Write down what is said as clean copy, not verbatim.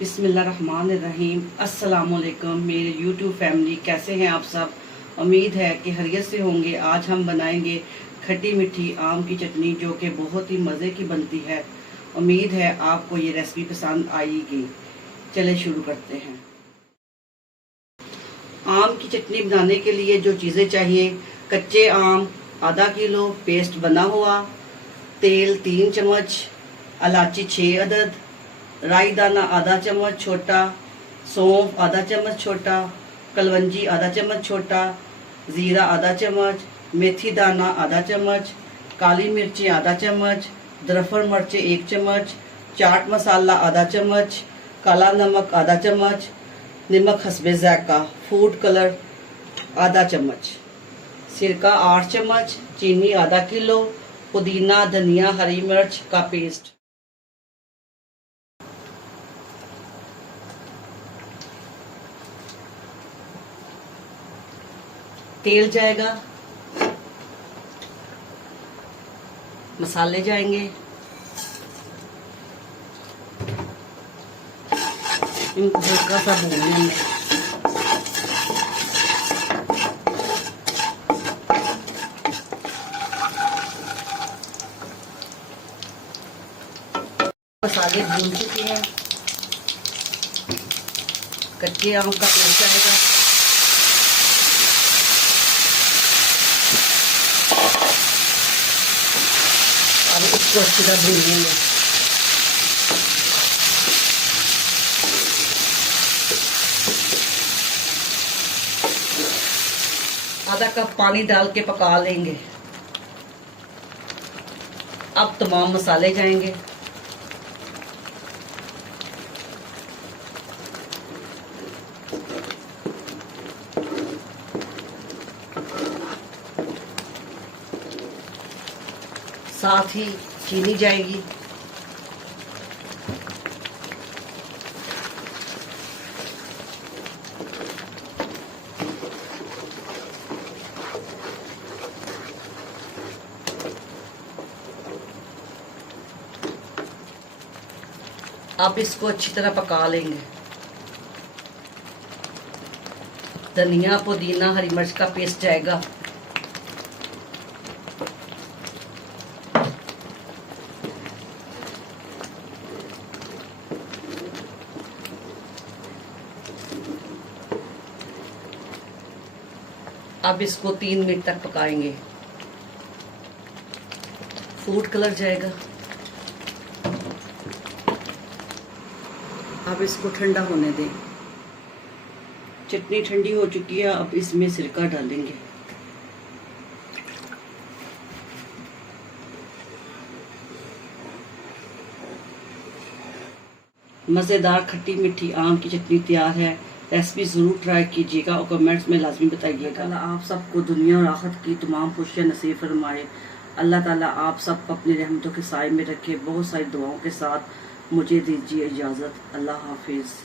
बिस्मिल्लाहिर्रहमानिर्रहीम। अस्सलामुअलैकुम मेरे यूट्यूब फैमिली, कैसे हैं आप सब। उम्मीद है कि खैरियत से होंगे। आज हम बनाएंगे खट्टी मीठी आम की चटनी, जो कि बहुत ही मज़े की बनती है। उम्मीद है आपको ये रेसिपी पसंद आएगी। चले शुरू करते हैं। आम की चटनी बनाने के लिए जो चीज़ें चाहिए: कच्चे आम आधा किलो, पेस्ट बना हुआ, तेल 3 चम्मच, इलायची 6 अदद, राई दाना आधा चम्मच छोटा, सौंफ आधा चम्मच छोटा, कलवंजी आधा चम्मच छोटा, ज़ीरा आधा चम्मच, मेथी दाना आधा चम्मच, काली मिर्ची आधा चम्मच, दरफर मिर्ची 1 चम्मच, चाट मसाला आधा चम्मच, काला नमक आधा चम्मच, नमक हस्बे ज़ायक़ा, फूड कलर आधा चम्मच, सिरका 8 चम्मच, चीनी आधा किलो, पुदीना धनिया हरी मिर्च का पेस्ट। तेल जाएगा, मसाले जाएंगे, इनको हल्का सा भूनने में। मसाले भून चुके हैं, कच्चे आम का पेस्ट जाएगा, अब इसको अच्छी तरह भूनेंगे। आधा कप पानी डाल के पका लेंगे। अब तमाम मसाले जाएंगे। साथ ही चीनी जाएगी। अब इसको अच्छी तरह पका लेंगे। धनिया पुदीना हरी मिर्च का पेस्ट जाएगा। अब इसको 3 मिनट तक पकाएंगे। फूड कलर जाएगा। अब इसको ठंडा होने दें। चटनी ठंडी हो चुकी है, अब इसमें सिरका डालेंगे। मज़ेदार खट्टी मीठी आम की चटनी तैयार है। रेसिपी ज़रूर ट्राई कीजिएगा और कमेंट्स में लाजमी बताइएगा। अल्लाह आप सबको दुनिया और आखिरत की तमाम खुशियाँ नसीब फरमाए। अल्लाह ताला आप सबको अपनी रहमतों के साए में रखे। बहुत सारी दुआओं के साथ मुझे दीजिए इजाज़त। अल्लाह हाफिज़।